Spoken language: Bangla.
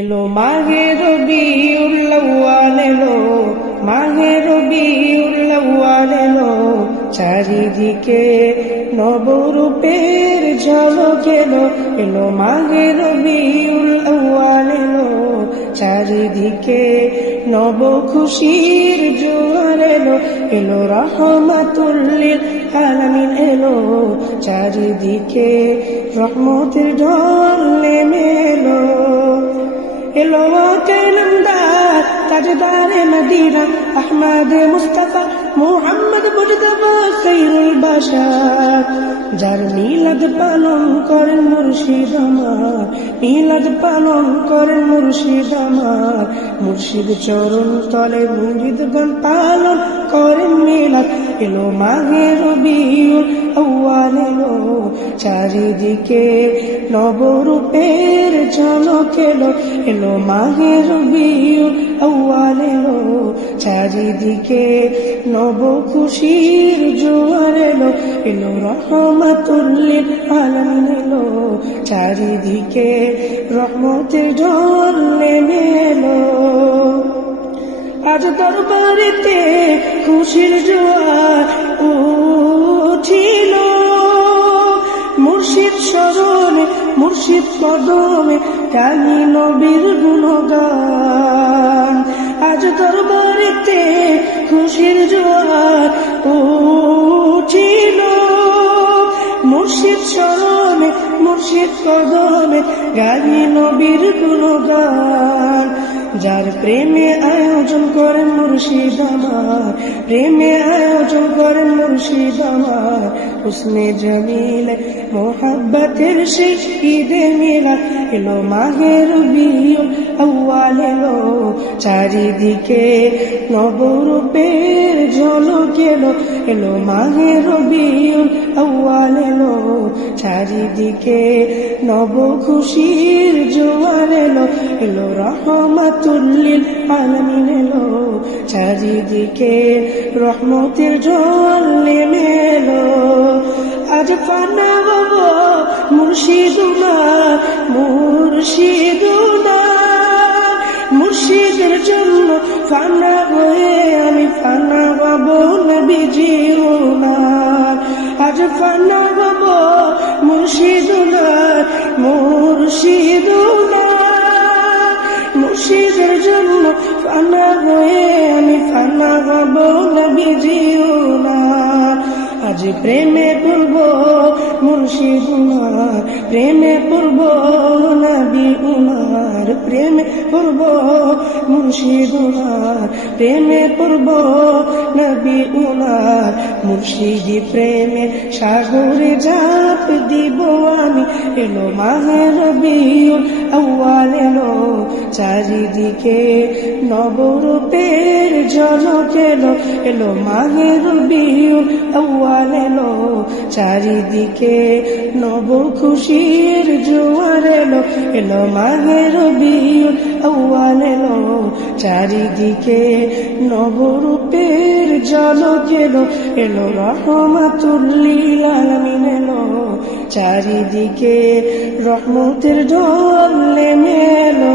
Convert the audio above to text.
এলো মাহে রবিউল আউয়াল এলো, মাহে রবিউল আউয়াল এলো, চারিদিকে নবরূপের ঝলক এলো। এলো মাহে রবিউল আউয়াল এলো, চারিদিকে নব খুশির জোয়ার এলো। এলো রহমাতুল লিল আলামিন এলো, চারিদিকে রহমতের ঢল নেমে এলো। এলো কালামদার তাজদারে মদিনা আহমদ মুস্তাফা মুহাম্মদ মুজতবা খায়রুল বাশার, যার মিলাদ পালন করেন মুর্শিদ আমার, মিলাদ পালন করেন মুর্শিদ আমার। মুর্শিদ চরণ তলে মুরিদগণ পালন করেন মিলাদ। এলো মাহে রবিউল আউয়াল এলো, চারিদিকে নবরূপের ঝলক এলো। এলো মাহে রবিউল আউয়াল এলো, চারিদিকে নব খুশির জোয়ার এলো। এলো রহমাতুল লিল আলামিন এলো, চারিদিকে রহমতের ঢল নেমে এলো। আজ দরবারেতে খুশির জোয়ার উঠিল, মুর্শিদ স্মরণে মুর্শিদ কদমে গানি নবীর গুণগান। আজ দরবারেতে খুশির জোয়ার উঠিল, মুর্শিদ স্মরণে মুর্শিদ কদমে গানি নবীর গুণগান। যার প্রেমে আয়োজন করেন মুর্শিদ আমার, প্রেমে আয়োজন করেন মুর্শিদ আমার। হুসনে জমিল মোহাব্বতের সেই ঈদে মিলাদ। এলো মাহে রবিউল আউয়াল এলো, চারিদিকে নবরূপের ঝলক এলো। এলো মাহে রবিউল আউয়াল এলো, চারিদিকে নব খুশির জোয়ার এলো। এলো রহমাতুল লিল আলামিন এলো, চারিদিকে রহমতের ঝল নেমে এলো। আজ ফানা বাবা মুর্শিদুনা মুর্শিদুনা, মুর্শিদের জন্য ফানা হয়ে আমি ফানা বাবা নবীজিউনা। আজ ফানা বাবা মুর্শিদুনা মুর্শিদুনা, মুর্শিদের জন্য ফানা হয়ে আমি ফানা হব নবীজিউনা। আজ প্রেমে পূর্ব মুর্শিদ উনার, প্রেমে পূর্ব নবী উনার, প্রেমে পূর্ব মুর্শিদ উনার, প্রেমে পূর্ব নবী উনার। মুর্শিদি প্রেমে সাগরে ঝাঁপ দিব আমি। এলো মাহে রবিউল আউয়াল এলো, চারিদিকে নবরূপের ঝলক এলো। এলো মাহে রবিউল আউয়াল এলো, চারিদিকে নব খুশির জোয়ার এলো। এলো মাহে রবিউল আউয়াল এলো, চারিদিকে নবরূপের ঝলক এলো। এলো রহমাতুল লিল আলামিন এলো, চারিদিকে রহমতের ঢল নেমে এলো।